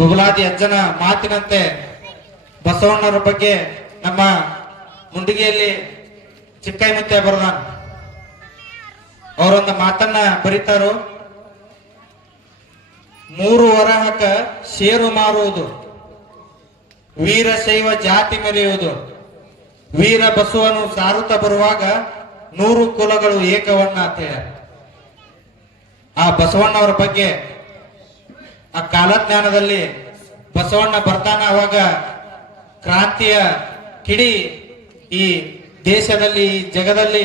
ಬುಗುಲಾದಿ ಅಜ್ಜನ ಮಾತಿನಂತೆ ಬಸವಣ್ಣರ ಬಗ್ಗೆ ನಮ್ಮ ಮುಂಡಿಗೆಯಲ್ಲಿ ಚಿಕ್ಕೈ ಮುತ್ತೆ ಬರದಾನ. ಅವರೊಂದು ಮಾತನ್ನ ಬರೀತಾರೋ, ಮೂರು ವರಹಕ ಶೇರು ಮಾರುವುದು, ವೀರಶೈವ ಜಾತಿ ಮೆರೆಯುವುದು, ವೀರ ಬಸವನು ಸಾರುತ್ತ ಬರುವಾಗ 100 ಕುಲಗಳು ಏಕವನ್ನ ಅಂತ ಹೇಳ. ಆ ಬಸವಣ್ಣವರ ಬಗ್ಗೆ ಆ ಕಾಲಜ್ಞಾನದಲ್ಲಿ ಬಸವಣ್ಣ ಬರ್ತಾನ, ಅವಾಗ ಕ್ರಾಂತಿಯ ಕಿಡಿ ಈ ದೇಶದಲ್ಲಿ ಈ ಜಗದಲ್ಲಿ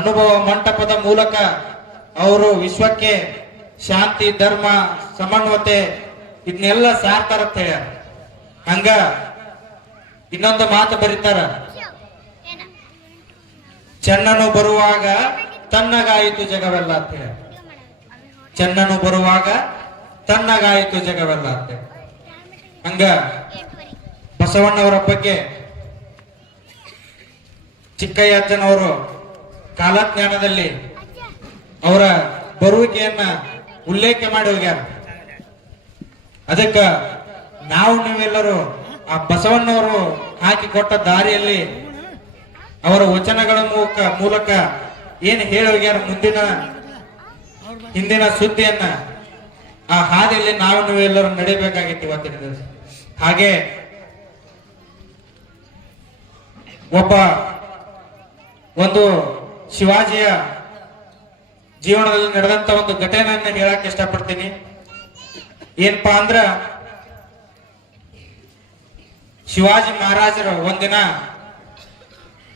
ಅನುಭವ ಮಂಟಪದ ಮೂಲಕ ಅವರು ವಿಶ್ವಕ್ಕೆ ಶಾಂತಿ ಧರ್ಮ ಸಮನ್ವತೆ ಇದನ್ನೆಲ್ಲ ಸಾರ್ತಾರಂತ ಹೇಳ್ಯಾರ. ಹಂಗ ಇನ್ನೊಂದು ಮಾತು ಬರೀತಾರ, ಚೆನ್ನನು ಬರುವಾಗ ತನ್ನಗಾಯಿತು ಜಗವೆಲ್ಲ ಅಂತ ಹೇಳ. ಚೆನ್ನನು ಬರುವಾಗ ತನ್ನಗಾಯಿತು ಜಗವೆಲ್ಲ ಅಂತ. ಹಂಗ ಬಸವಣ್ಣವರ ಬಗ್ಗೆ ಚಿಕ್ಕಯ್ಯ ಅಜ್ಜನವರು ಕಾಲಜ್ಞಾನದಲ್ಲಿ ಅವರ ಬರುವಿಕೆಯನ್ನ ಉಲ್ಲೇಖ ಮಾಡಿ ಹೋಗ್ಯಾರ. ಅದಕ್ಕ ನಾವು ನೀವೆಲ್ಲರೂ ಆ ಬಸವಣ್ಣವರು ಹಾಕಿಕೊಟ್ಟ ದಾರಿಯಲ್ಲಿ ಅವರ ವಚನಗಳ ಮೂಲಕ ಏನ್ ಹೇಳಿ ಹೋಗ್ಯಾರ, ಹಿಂದಿನ ಸುದ್ದಿಯನ್ನ ಆ ಹಾದಿಯಲ್ಲಿ ನಾವು ನೀವೆಲ್ಲರೂ ನಡಿಬೇಕಾಗಿತ್ತು ಇವತ್ತಿನ ದಿವಸ. ಹಾಗೆ ಒಂದು ಶಿವಾಜಿಯ ಜೀವನದಲ್ಲಿ ನಡೆದಂತ ಒಂದು ಘಟನೆಯನ್ನ ಹೇಳಕ್ ಇಷ್ಟಪಡ್ತೀನಿ. ಏನಪ್ಪಾ ಅಂದ್ರ, ಶಿವಾಜಿ ಮಹಾರಾಜರು ಒಂದಿನ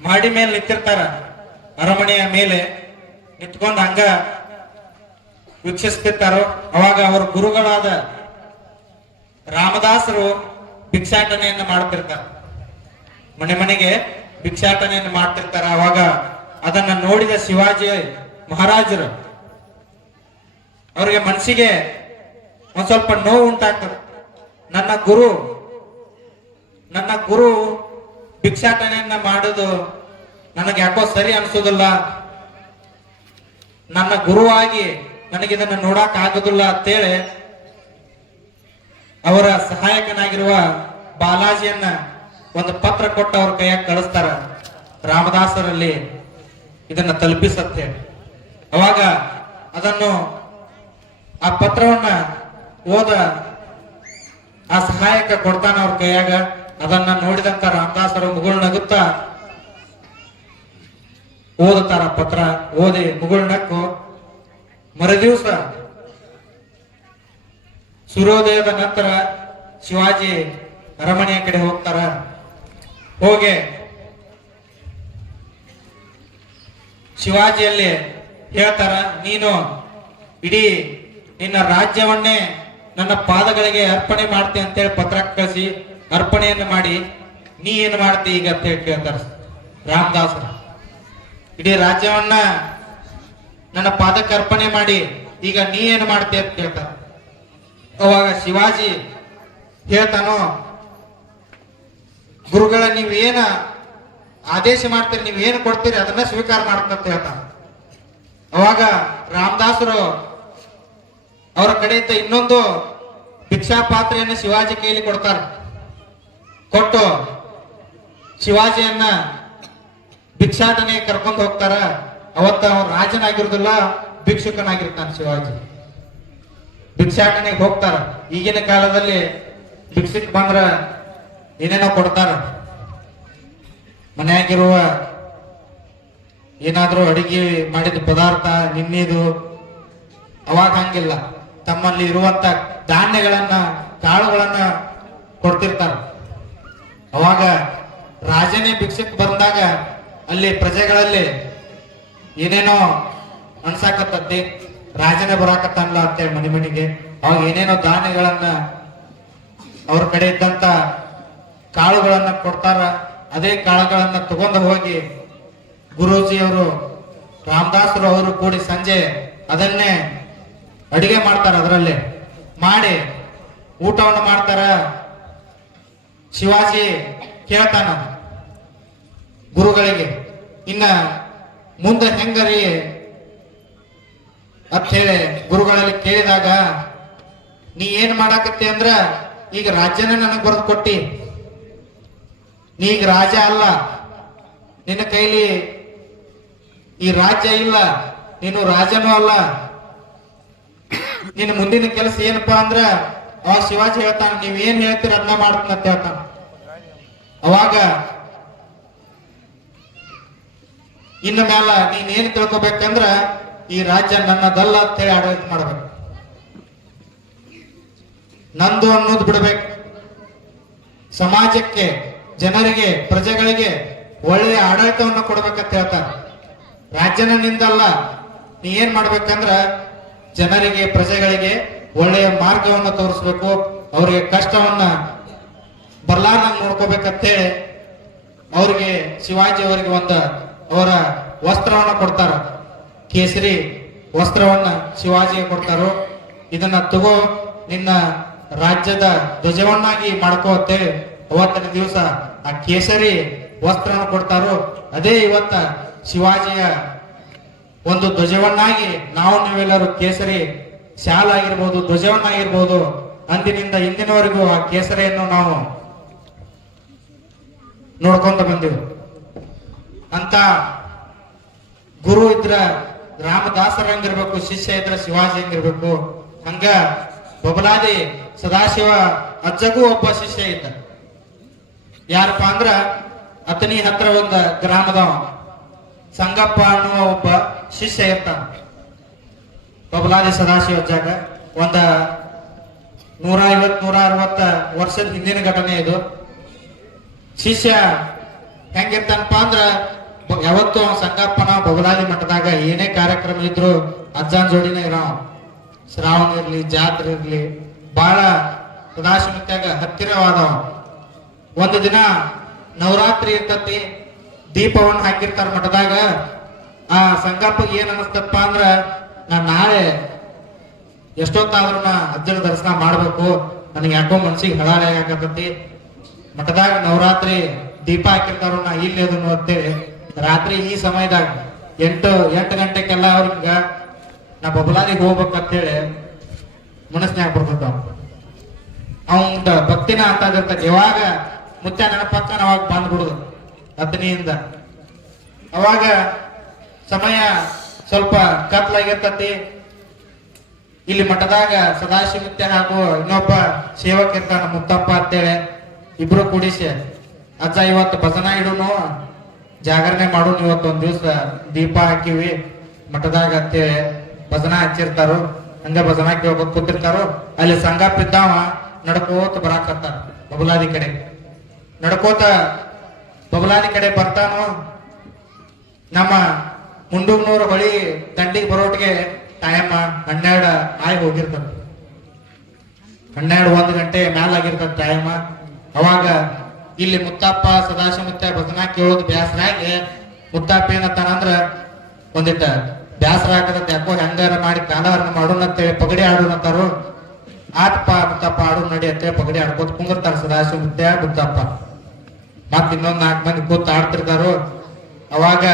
ಮಾಡಿ ಮೇಲೆ ನಿಂತಿರ್ತಾರ, ಅರಮನೆಯ ಮೇಲೆ ನಿಂತ್ಕೊಂಡು ಹಂಗ ವೀಕ್ಷಿಸ್ತಿರ್ತಾರೋ. ಅವಾಗ ಅವರ ಗುರುಗಳಾದ ರಾಮದಾಸರು ಭಿಕ್ಷಾಟನೆಯನ್ನು ಮಾಡ್ತಿರ್ತಾರ, ಮನೆ ಮನೆಗೆ ಭಿಕ್ಷಾಟನೆಯನ್ನು ಮಾಡ್ತಿರ್ತಾರ. ಅವಾಗ ಅದನ್ನ ನೋಡಿದ ಶಿವಾಜಿ ಮಹಾರಾಜರು ಅವರಿಗೆ ಮನಸ್ಸಿಗೆ ಒಂದ್ ಸ್ವಲ್ಪ ನೋವು ಉಂಟಾಗ್ತದೆ. ನನ್ನ ಗುರು ಭಿಕ್ಷಾಟನೆಯನ್ನ ಮಾಡೋದು ನನಗೆ ಯಾಕೋ ಸರಿ ಅನ್ಸೋದಿಲ್ಲ, ನನ್ನ ಗುರುವಾಗಿ ನನಗಿದನ್ನು ನೋಡಕ್ ಆಗೋದಿಲ್ಲ ಅಂತೇಳಿ ಅವರ ಸಹಾಯಕನಾಗಿರುವ ಬಾಲಾಜಿಯನ್ನ ಒಂದು ಪತ್ರ ಕೊಟ್ಟು ಅವ್ರ ಕೈಯಾಗ ಕಳಿಸ್ತಾರ, ರಾಮದಾಸರಲ್ಲಿ ಇದನ್ನ ತಲುಪಿಸತ್ತೆ. ಅವಾಗ ಅದನ್ನು ಆ ಪತ್ರವನ್ನ ಓದ ಆ ಸಹಾಯಕ ಕೊಡ್ತಾನ ಅವ್ರ ಕೈಯಾಗ. ಅದನ್ನ ನೋಡಿದಂತ ರಾಮದಾಸರು ಮುಗುಳ್ ನಗುತ್ತಾ ಓದುತ್ತಾರ. ಪತ್ರ ಓದಿ ಮುಗುಳ್ ನಕ್ಕು ಮರುದಿವಸ ಸೂರ್ಯೋದಯದ ನಂತರ ಶಿವಾಜಿ ಅರಮನೆಯ ಕಡೆ ಹೋಗ್ತಾರ. ಹೋಗಿ ಶಿವಾಜಿಯಲ್ಲಿ ಹೇಳ್ತಾರ, ನೀನು ಇಡೀ ನಿನ್ನ ರಾಜ್ಯವನ್ನೇ ನನ್ನ ಪಾದಗಳಿಗೆ ಅರ್ಪಣೆ ಮಾಡ್ತಿ ಅಂತೇಳಿ ಪತ್ರ ಕಳಿಸಿ ಅರ್ಪಣೆಯನ್ನು ಮಾಡಿ ನೀ ಏನ್ ಮಾಡ್ತಿ ಈಗ ಅಂತ ಹೇಳಿ ಕೇಳ್ತಾರ ರಾಮದಾಸರು. ಇಡೀ ರಾಜ್ಯವನ್ನ ನನ್ನ ಪಾದಕ್ಕೆ ಅರ್ಪಣೆ ಮಾಡಿ ಈಗ ನೀ ಏನು ಮಾಡ್ತಿ ಅಂತ ಕೇಳ್ತಾರ. ಅವಾಗ ಶಿವಾಜಿ ಹೇಳ್ತಾನೋ, ಗುರುಗಳ ನೀವೇನ ಆದೇಶ ಮಾಡ್ತೀರಿ, ನೀವೇನು ಕೊಡ್ತೀರಿ ಅದನ್ನ ಸ್ವೀಕಾರ ಮಾಡ್ತಂತ ಹೇಳ್ತಾನ. ಅವಾಗ ರಾಮದಾಸರು ಅವರ ಕಡೆಯಿಂದ ಇನ್ನೊಂದು ಭಿಕ್ಷಾ ಪಾತ್ರೆಯನ್ನು ಶಿವಾಜಿ ಕೈಲಿ ಕೊಡ್ತಾರೆ. ಕೊಟ್ಟು ಶಿವಾಜಿಯನ್ನ ಭಿಕ್ಷಾಟನೆ ಕರ್ಕೊಂಡು ಹೋಗ್ತಾರ. ಅವತ್ತ ಅವ್ರ ರಾಜನಾಗಿರುದಿಲ್ಲ, ಭಿಕ್ಷುಕನಾಗಿರ್ತಾನೆ ಶಿವಾಜಿ. ಭಿಕ್ಷಾಟನೆಗೆ ಹೋಗ್ತಾರ. ಈಗಿನ ಕಾಲದಲ್ಲಿ ಭಿಕ್ಷಕ್ ಬಂದ್ರ ಏನೇನೋ ಕೊಡ್ತಾರ, ಮನೆಯಾಗಿರುವ ಏನಾದ್ರೂ ಅಡಿಗೆ ಮಾಡಿದ ಪದಾರ್ಥ ನಿನ್ನಿದು. ಅವಾಗ ಹಂಗಿಲ್ಲ, ತಮ್ಮಲ್ಲಿ ಇರುವಂತ ಧಾನ್ಯಗಳನ್ನ ಕಾಳುಗಳನ್ನ ಕೊಡ್ತಿರ್ತಾರ. ಅವಾಗ ರಾಜನೇ ಭಿಕ್ಷಕ್ ಬಂದಾಗ ಅಲ್ಲಿ ಪ್ರಜೆಗಳಲ್ಲಿ ಏನೇನೋ ಅನ್ಸಾಕತ್ತದ್ದಿ, ರಾಜನೇ ಬರಾಕತ್ತಲ್ಲ ಅಂತೇಳಿ ಮನೆ ಮನೆಗೆ. ಅವಾಗ ಏನೇನೋ ಧಾನ್ಯಗಳನ್ನ ಅವ್ರ ಕಡೆ ಇದ್ದಂತ ಕಾಳುಗಳನ್ನ ಕೊಡ್ತಾರ. ಅದೇ ಕಾಳುಗಳನ್ನ ತಗೊಂಡು ಹೋಗಿ ಗುರೂಜಿಯವರು ರಾಮದಾಸರು ಅವರು ಕೂಡಿ ಸಂಜೆ ಅದನ್ನೇ ಅಡಿಗೆ ಮಾಡ್ತಾರ. ಅದರಲ್ಲಿ ಮಾಡಿ ಊಟವನ್ನು ಮಾಡ್ತಾರ. ಶಿವಾಜಿ ಕೇಳ್ತಾನ ಗುರುಗಳಿಗೆ, ಇನ್ನ ಮುಂದೆ ಹೆಂಗರಿ ಅಂತ ಹೇಳಿ ಗುರುಗಳಲ್ಲಿ ಕೇಳಿದಾಗ, ನೀ ಏನ್ ಮಾಡಾಕತ್ತಿ ಅಂದ್ರ ಈಗ ರಾಜ್ಯನ ನನಗ್ ಬರೆದು ಕೊಟ್ಟಿ, ನೀ ಈಗ ರಾಜ ಅಲ್ಲ, ನಿನ್ನ ಕೈಲಿ ಈ ರಾಜ್ಯ ಇಲ್ಲ, ನೀನು ರಾಜನೂ ಅಲ್ಲ. ನಿನ್ನ ಮುಂದಿನ ಕೆಲಸ ಏನಪ್ಪಾ ಅಂದ್ರ ಅವಾಗ ಶಿವಾಜಿ ಹೇಳ್ತಾನ, ನೀವ್ ಏನ್ ಹೇಳ್ತೀರ ಅದನ್ನ ಮಾಡ್ತಾನ ಅಂತ ಹೇಳ್ತಾನ. ಅವಾಗ ಇನ್ನ ಮ್ಯಾಲ ನೀನ್ ಏನ್ ತಿಳ್ಕೊಬೇಕಂದ್ರ ಈ ರಾಜ್ಯ ನನ್ನದಲ್ಲ ಅಂತ ಹೇಳಿ ಆಡಳಿತ ಮಾಡ್ಬೇಕು, ನಂದು ಅನ್ನೋದು ಬಿಡ್ಬೇಕು. ಸಮಾಜಕ್ಕೆ, ಜನರಿಗೆ, ಪ್ರಜೆಗಳಿಗೆ ಒಳ್ಳೆಯ ಆಡಳಿತವನ್ನು ಕೊಡ್ಬೇಕಂತ ಹೇಳ್ತಾರ. ರಾಜ್ಯನ ನಿಂದಲ್ಲ, ನೀ ಏನ್ ಮಾಡ್ಬೇಕಂದ್ರ ಜನರಿಗೆ, ಪ್ರಜೆಗಳಿಗೆ ಒಳ್ಳೆಯ ಮಾರ್ಗವನ್ನು ತೋರಿಸ್ಬೇಕು, ಅವರಿಗೆ ಕಷ್ಟವನ್ನ ಬರ್ಲಾರ್ದಂಗ್ ನೋಡ್ಕೋಬೇಕಂತೇಳಿ ಅವ್ರಿಗೆ ಶಿವಾಜಿ ಅವರಿಗೆ ಅವರ ವಸ್ತ್ರವನ್ನ ಕೊಡ್ತಾರ. ಕೇಸರಿ ವಸ್ತ್ರವನ್ನ ಶಿವಾಜಿಗೆ ಕೊಡ್ತಾರೋ, ಇದನ್ನ ತಗೋ ನಿನ್ನ ರಾಜ್ಯದ ಧ್ವಜವನ್ನಾಗಿ ಮಾಡ್ಕೋ ಅಂತೇಳಿ ಅವತ್ತಿನ ದಿವಸ ಆ ಕೇಸರಿ ವಸ್ತ್ರನ ಕೊಡ್ತಾರೋ, ಅದೇ ಇವತ್ತ ಶಿವಾಜಿಯ ಒಂದು ಧ್ವಜವನ್ನಾಗಿ ನಾವು ನೀವೆಲ್ಲರೂ ಕೇಸರಿ ಶಾಲ್ ಆಗಿರ್ಬೋದು, ಧ್ವಜವನ್ನಾಗಿರ್ಬೋದು, ಅಂದಿನಿಂದ ಇಂದಿನವರೆಗೂ ಆ ಕೇಸರಿಯನ್ನು ನಾವು ನೋಡ್ಕೊಂತ ಬಂದೆವು. ಅಂತ ಗುರು ಇದ್ರ ರಾಮದಾಸರ ಹಂಗಿರ್ಬೇಕು, ಶಿಷ್ಯ ಇದ್ರ ಶಿವಾಜಿ ಹಂಗಿರ್ಬೇಕು. ಹಂಗ ಬಬಲಾದಿ ಸದಾಶಿವ ಅಜ್ಜಗೂ ಒಬ್ಬ ಶಿಷ್ಯ ಇದ್ದ. ಯಾರಪ್ಪ ಅಂದ್ರ ಅತನಿ ಹತ್ರ ಒಂದ ಗ್ರಾಮದವ ಸಂಗಪ್ಪ ಅನ್ನುವ ಒಬ್ಬ ಶಿಷ್ಯ ಇರ್ತಾನ. ಬಬಲಾದಿ ಸದಾಶಿವ ಅಜ್ಜಾಗ ಒಂದ 150-160 ವರ್ಷದ ಹಿಂದಿನ ಘಟನೆ ಇದು. ಶಿಷ್ಯ ಹೆಂಗಿರ್ತಾನಪ್ಪ ಅಂದ್ರ ಯಾವತ್ತು ಸಂಗಪ್ಪನ ಬಬಲಾದಿ ಮಠದಾಗ ಏನೇ ಕಾರ್ಯಕ್ರಮ ಇದ್ರು ಅಜ್ಜಾನ್ ಜೋಡಿನೇ ಇರಾವ. ಶ್ರಾವಣ ಇರ್ಲಿ, ಜಾತ್ರೆ ಇರ್ಲಿ, ಬಹಳ ಸದಾಶಿವತ್ಯಾಗ ಹತ್ತಿರವಾದವ. ಒಂದು ದಿನ ನವರಾತ್ರಿ ಇರ್ತತಿ, ದೀಪವನ್ನು ಹಾಕಿರ್ತಾರ ಮಠದಾಗ. ಆ ಸಂಗಪ್ಪಗೆ ಏನ್ ಅನಸ್ತಪ್ಪ ಅಂದ್ರ ನಾನ್ ನಾಳೆ ಎಷ್ಟೊತ್ತಾದ್ರೂ ಅಜ್ಜನ ದರ್ಶನ ಮಾಡ್ಬೇಕು, ನನಗೆ ಯಾಕೋ ಮನ್ಸಿಗೆ ಹಳಾಳೆ ಆಗತತಿ. ಮಠದಾಗ ನವರಾತ್ರಿ ದೀಪ ಹಾಕಿರ್ತಾರ, ನಾ ಇಲ್ಲಿ ಅದನ್ನು ಅಂತೇಳಿ ರಾತ್ರಿ ಈ ಸಮಯದಾಗ 8 ಗಂಟೆಗೆಲ್ಲ ಅವ್ರಿಗೆ ನಾ ಬಬಲಾದಿಗೆ ಹೋಗ್ಬೇಕಂತೇಳಿ ಮನಸ್ನ್ಯಾಗ ಬರ್ತದ. ಅವಂದ ಭಕ್ತಿನ ಅಂತಾಗಿರ್ತದೆ. ಯಾವಾಗ ಮುತ್ಯ ನೆನಪಕ್ಕ ಅವಾಗ ಬಂದ್ಬಿಡುದು ಅತನಿಯಿಂದ. ಅವಾಗ ಸಮಯ ಸ್ವಲ್ಪ ಕತ್ಲಾಗಿರ್ತತಿ. ಇಲ್ಲಿ ಮಠದಾಗ ಸದಾಶಿವತ್ಯ ಹಾಗೂ ಇನ್ನೊಬ್ಬ ಸೇವಕ ಇರ್ತಾನ ಮುತ್ತಪ್ಪ ಅಂತೇಳಿ, ಇಬ್ರು ಕೂಡಿಸಿ ಅಜ್ಜ ಇವತ್ತು ಭಜನಾ ಇಡುನು, ಜಾಗರಣೆ ಮಾಡೋನು, ಇವತ್ತು ಒಂದ್ ದಿವ್ಸ ದೀಪ ಹಾಕಿವಿ ಮಠದಾಗ ಅಂತೇಳಿ ಭಜನಾ ಹಚ್ಚಿರ್ತಾರು. ಹಂಗ ಭಜನಾ ಕೇಳ್ಬೇಕು ಕೂತಿರ್ತಾರು. ಅಲ್ಲಿ ಸಂಗಪ್ಪ ಇದ್ದಾವ ನಡ್ಕೋತ ಬರಾಕತ್ತಾರ ಬಬಲಾದಿ ಕಡೆ. ನಡ್ಕೋತ ಬಬಲಾದಿ ಕಡೆ ಬರ್ತಾನು. ನಮ್ಮ ಮುಂಡುಗ್ನೂರು ಹೊಳಿ ದಂಡಿಗೆ ಬರೋಟಿಗೆ ಟೈಮ್ 12 ಆಗಿ ಹೋಗಿರ್ತದ. 12-1 ಗಂಟೆ ಮ್ಯಾಲ ಆಗಿರ್ತದ ಟೈಮ್. ಅವಾಗ ಇಲ್ಲಿ ಮುತ್ತಪ್ಪ ಸದಾಶಿವತ್ಯ ಭಜನಾ ಕೇಳೋದು ಬ್ಯಾಸರಾಗಿ ಮುತ್ತಪ್ಪ ಏನತ್ತಾನಂದ್ರ ಒಂದಿಟ್ಟ ಬ್ಯಾಸರ ಆಗತ್ತ, ಯಾಕೋ ಹೆಂಗಾರ ಮಾಡಿ ಕಾಲಹರಣ ಮಾಡೋಣಂತೇಳಿ ಪಗಡಿ ಆಡೋಣಂತಾರು. ಆತಪ್ಪ ಮುತ್ತಪ್ಪ ಆಡು ನಡಿ ಅಂತೇಳಿ ಪಗಡಿ ಆಡ್ಕೋತ ಕುಂದಿರ್ತಾರ ಸದಾಶಿವತ್ಯ ಮುತ್ತಪ್ಪ. ಮತ್ ಇನ್ನೊಂದ್ 4 ಮಂದಿ ಕೂತ್ ಆಡ್ತಿರ್ತಾರು. ಅವಾಗ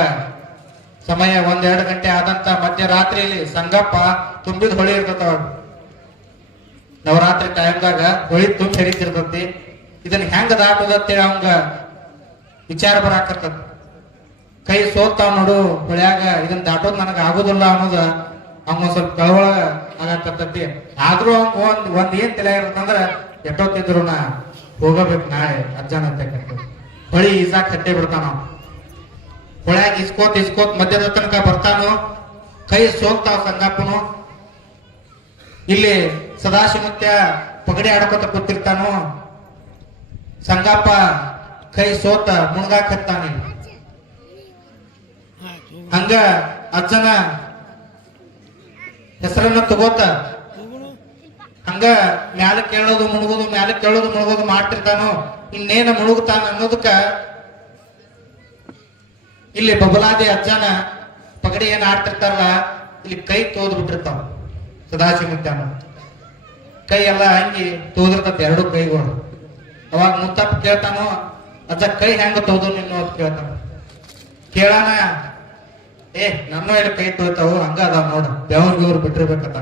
ಸಮಯ 1-2 ಗಂಟೆ ಆದಂತ ಮಧ್ಯರಾತ್ರಿಯಲ್ಲಿ ಸಂಗಪ್ಪ ತುಂಬಿದ ಹೊಳಿ ಇರ್ತದ. ನವರಾತ್ರಿ ಟೈಮ್ದಾಗ ಹೊಳಿ ತುಂಬಿ ಹರಿತಿರ್ತತಿ. ಇದನ್ನ ಹೆಂಗ ದಾಟೋದಂತೇಳಿ ಅವಂಗ ವಿಚಾರ ಬರಾಕರ್ತದ. ಕೈ ಸೋತಾವ್ ನೋಡು ಹೊಳ್ಯಾಗ, ಇದನ್ನ ದಾಟೋದ್ ನನಗ ಆಗೋದಿಲ್ಲ ಅನ್ನೋದ ಅವಂಗ ಸ್ವಲ್ಪ ಕಳವಳ ಆಗಕತ್ತತಿ. ಆದ್ರೂ ಅವಂಗ ಒಂದ್ ಏನ್ ತಲೆ ಇರತ್ತಂದ್ರ ಎಷ್ಟೊತ್ತಿದ್ರು ನಾ ಹೋಗಬೇಕು ನಾಳೆ ಅಜ್ಜನ ಅಂತ ಹೊಳಿ ಈಸಾಕ್ ಕಟ್ಟೆ ಬಿಡ್ತಾನ. ಹೊಳ್ಯಾಗ ಇಸ್ಕೋತ್ ಮಧ್ಯದ ತನಕ ಬರ್ತಾನು. ಕೈ ಸೋಲ್ತಾವ ಸಂಗಪ್ಪನು. ಇಲ್ಲಿ ಸದಾಶಿವತ್ಯ ಪಗಡಿ ಆಡ್ಕೋತ ಕೂತಿರ್ತಾನು. ಸಂಗಪ್ಪ ಕೈ ಸೋತ ಮುಣಗಾಕ್ ಹತ್ತಾನೆ. ಹಂಗ ಅಜ್ಜನ ಹೆಸರನ್ನ ತಗೋತ ಹಂಗ ಮ್ಯಾಲ ಕೇಳೋದು ಮುಳುಗೋದು, ಮ್ಯಾಲ ಕೇಳೋದು ಮುಳುಗೋದು ಮಾಡ್ತಿರ್ತಾನು. ಇನ್ನೇನ ಮುಳುಗುತ್ತಾನ ಅನ್ನೋದಕ್ಕ ಇಲ್ಲಿ ಬಬಲಾದಿ ಅಜ್ಜನ ಪಗಡಿ ಏನ್ ಆಡ್ತಿರ್ತಾರಲ್ಲ, ಇಲ್ಲಿ ಕೈ ತೋದ್ ಬಿಟ್ಟಿರ್ತಾವ. ಸದಾಶಿವತ್ಯನ ಕೈ ಎಲ್ಲ ಹಂಗಿ ತೋದಿರ್ತತಿ, 2 ಕೈಗಳು. ಅವಾಗ ಮುತ್ತಪ್ಪ ಕೇಳ್ತಾನು, ಅಜ್ಜ ಕೈ ಹೆಂಗ ತೋದು ನಿನ್ನ ಅಂತ ಕೇಳ್ತಾನ. ಕೇಳಾನ, ನನ್ನ ಎಲ್ಲಿ ಕೈ ತೋತಾವು, ಹಂಗ ಅದಾವ ನೋಡ, ಬೆವ್ರಿಗವ್ರು ಬಿಟ್ಟಿರ್ಬೇಕತ್ತ.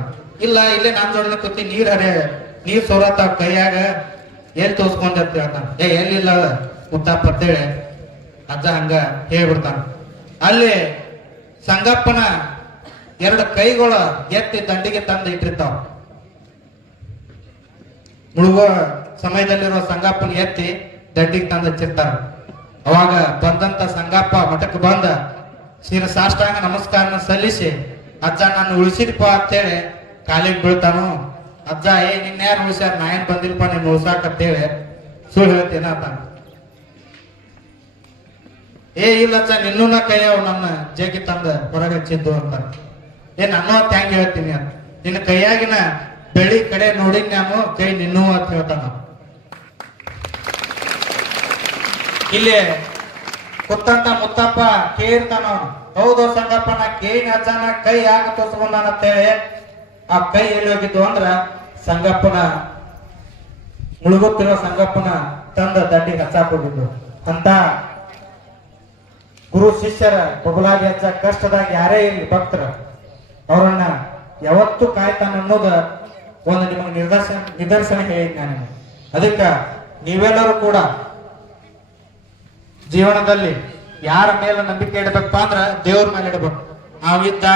ಇಲ್ಲ ಇಲ್ಲೇ ನಾನ್ ಜೋಡಿನ ಕೂತಿ ನೀರ್ ಸೋರತಾವ ಕೈಯಾಗ, ಎಲ್ಲಿ ತೋರ್ಸ್ಕೊಂಡೆ ಅಂತ ಹೇಳ್ತಾನ. ಎಲ್ಲಿಲ್ಲ ಮುತ್ತಪ್ಪ ಅಂತೇಳಿ ಅಜ್ಜ ಹಂಗ ಹೇಳ್ಬಿಡ್ತಾನ. ಅಲ್ಲಿ ಸಂಗಪ್ಪನ 2 ಕೈಗಳು ಎತ್ತಿ ದಂಡಿಗೆ ತಂದು ಇಟ್ಟಿರ್ತಾವ. ಮುಳುಗೋ ಸಮಯದಲ್ಲಿರುವ ಸಂಗಪ್ಪನ ಎತ್ತಿ ದಂಡಿಗೆ ತಂದು ಹಚ್ಚಿರ್ತಾರ. ಅವಾಗ ಬಂದಂತ ಸಂಗಪ್ಪ ಮಠಕ್ಕೆ ಬಂದ ಸಾಷ್ಟಾಂಗ ನಮಸ್ಕಾರನ ಸಲ್ಲಿಸಿ, ಅಜ್ಜ ನಾನು ಉಳಿಸಿದಪ್ಪ ಅಂತೇಳಿ ಕಾಲಿಗೆ ಬೀಳ್ತಾನು. ಅಜ್ಜ ನಿನ್ನ ಯಾರು ಉಳಿಸ್ಯಾರ, ನಾ ಏನ್ ಬಂದಿಲ್ಪ ನೀನ್ ಉಳ್ಸಾಕ ಅಂತೇಳಿ ಸುಳ್ಳು ಹೇಳ್ತೇನ ಅಂತ. ಇಲ್ಲ ಅಜ್ಜ ನಿನ್ನೂನ ಕೈಯವ್ ನನ್ನ ಜೇಗಿ ತಂದ ಹೊರಗೆ ಹಚ್ಚಿದ್ದು ಅಂತ. ನಾನು ಹೆಂಗ್ ಹೇಳ್ತೀನಿ ಅಂತ. ನಿನ್ನ ಕೈಯಾಗಿನ ಬೆಳಿ ಕಡೆ ನೋಡಿ ನಾನು ಕೈ ನಿನ್ನೂ ಅಂತ ಹೇಳ್ತಾನ. ಇಲ್ಲಿ ಕುತ್ತಂತ ಮುತ್ತಪ್ಪ ಕೇಳ್ತಾನ. ಹೌದು ಸಂಗಪ್ಪ, ನಾ ಕೇಳಿನ ಅಜ್ಜನ ಕೈ ಯಾಕೆ ತೋರ್ಸ್ಕೊಂಡಾನ ಅಂತೇಳಿ. ಆ ಕೈ ಎಲ್ಲಿ ಹೋಗಿದ್ದು ಅಂದ್ರ ಸಂಗಪ್ಪನ ಮುಳುಗುತ್ತಿರೋ ಸಂಗಪ್ಪನ ತಂದ ದಂಡಿಗೆ ಹಚ್ಚಾಕ್ ಹೋಗಿದ್ದು ಅಂತ. ಗುರು ಶಿಷ್ಯರ ಬಬಲಾದಿ ಅಜ್ಜ ಕಷ್ಟದಾಗ ಯಾರೇ ಇಲ್ಲಿ ಭಕ್ತರ ಅವ್ರನ್ನ ಯಾವತ್ತೂ ಕಾಯ್ತಾನ ಅನ್ನೋದ ಒಂದು ನಿಮಗೆ ನಿದರ್ಶನ ಹೇಳಿದ್ ನಾನು. ಅದಕ್ಕ ನೀವೆಲ್ಲರೂ ಕೂಡ ಜೀವನದಲ್ಲಿ ಯಾರ ಮೇಲೆ ನಂಬಿಕೆ ಇಡಬೇಕಪ್ಪ ಅಂದ್ರ ದೇವ್ರ ಮೇಲೆ ಇಡಬೇಕು. ನಾವಿದ್ದ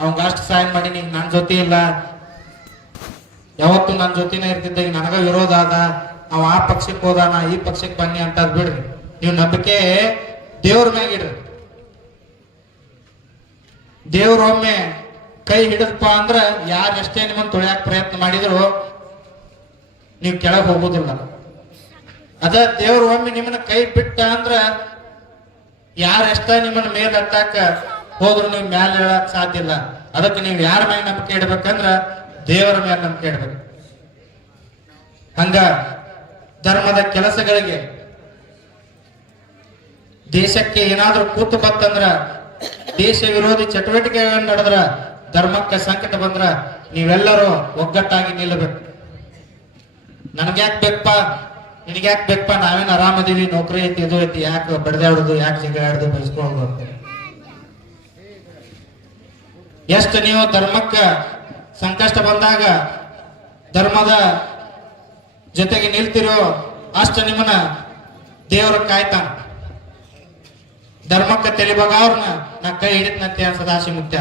ಅವಂಗ ಅಷ್ಟು ಸಹಾಯ ಮಾಡೀನಿ, ನನ್ನ ಜೊತೆ ಇಲ್ಲ, ಯಾವತ್ತು ನನ್ನ ಜೊತೆನೇ ಇರ್ತಿದ್ದ, ಈಗ ನನಗ ವಿರೋಧ ಆದ, ಅವ ಆ ಪಕ್ಷಕ್ಕೆ ಹೋದಾನ ಈ ಪಕ್ಷಕ್ಕೆ ಬನ್ನಿ ಅಂತ ಬಿಡ್ರಿ. ನೀವು ನಂಬಿಕೆ ದೇವ್ರ ಮ್ಯಾಗ ಇಡ್ರಿ. ದೇವ್ರೊಮ್ಮೆ ಕೈ ಹಿಡಿದಪ್ಪ ಅಂದ್ರ ಯಾರು ಎಷ್ಟೇ ನಿಮ್ಮನ್ನ ತೊಳ್ಯಾಕ ಪ್ರಯತ್ನ ಮಾಡಿದ್ರು ನೀವು ಕೆಳಗೆ ಹೋಗುದಿಲ್ಲ. ಅದ ದೇವ್ರ ಒಮ್ಮೆ ನಿಮ್ಮನ್ನ ಕೈ ಬಿಟ್ಟ ಅಂದ್ರ ಯಾರೆಷ್ಟ ನಿಮ್ಮನ್ನ ಮೇಲ್ ಹತ್ತಾಕ ಹೋದ್ರು ನೀವು ಮ್ಯಾಲ ಹೇಳಕ್ ಸಾಧ್ಯ ಇಲ್ಲ. ಅದಕ್ಕೆ ನೀವು ಯಾರ ಮೇಲೆ ನಂಬಿಕೆ ಇಡ್ಬೇಕಂದ್ರ ದೇವರ ಮೇಲೆ ನಂಬಿಕೆ ಇಡ್ಬೇಕು. ಹಂಗ ಧರ್ಮದ ಕೆಲಸಗಳಿಗೆ ದೇಶಕ್ಕೆ ಏನಾದ್ರೂ ಕೂತು ಬತ್ತಂದ್ರ, ದೇಶ ವಿರೋಧಿ ಚಟುವಟಿಕೆಗಳು ನಡೆದ್ರ, ಧರ್ಮಕ್ಕೆ ಸಂಕಟ ಬಂದ್ರ ನೀವೆಲ್ಲರೂ ಒಗ್ಗಟ್ಟಾಗಿ ನಿಲ್ಲಬೇಕು. ನನ್ಗ್ಯಾಕ್ ಬೇಕಪ್ಪ, ನಿನಗ್ಯಾಕ್ ಬೇಕಪ್ಪ, ನಾವೇನ್ ಆರಾಮದೀವಿ, ನೌಕರಿ ಐತಿ, ಇದು ಐತಿ, ಯಾಕೆ ಬಡ್ದಾಡುದು, ಯಾಕೆ ಜಗಳ ಆಡುದು, ಬಯಸ್ಕೊಳ್ಳೋದು ಅಂತ. ಎಷ್ಟು ನೀವು ಧರ್ಮಕ್ಕ ಸಂಕಷ್ಟ ಬಂದಾಗ ಧರ್ಮದ ಜೊತೆಗೆ ನಿಲ್ತಿರೋ ಅಷ್ಟು ನಿಮ್ಮನ್ನ ದೇವರ ಕಾಯ್ತಾನ. ಧರ್ಮಕ್ಕೆ ತೆಲಿಬಾಗ ಅವ್ರನ್ನ ನಾ ಕೈ ಹಿಡಿತನಂತೆ ಸದಾಶಿವ ಮುತ್ಯ.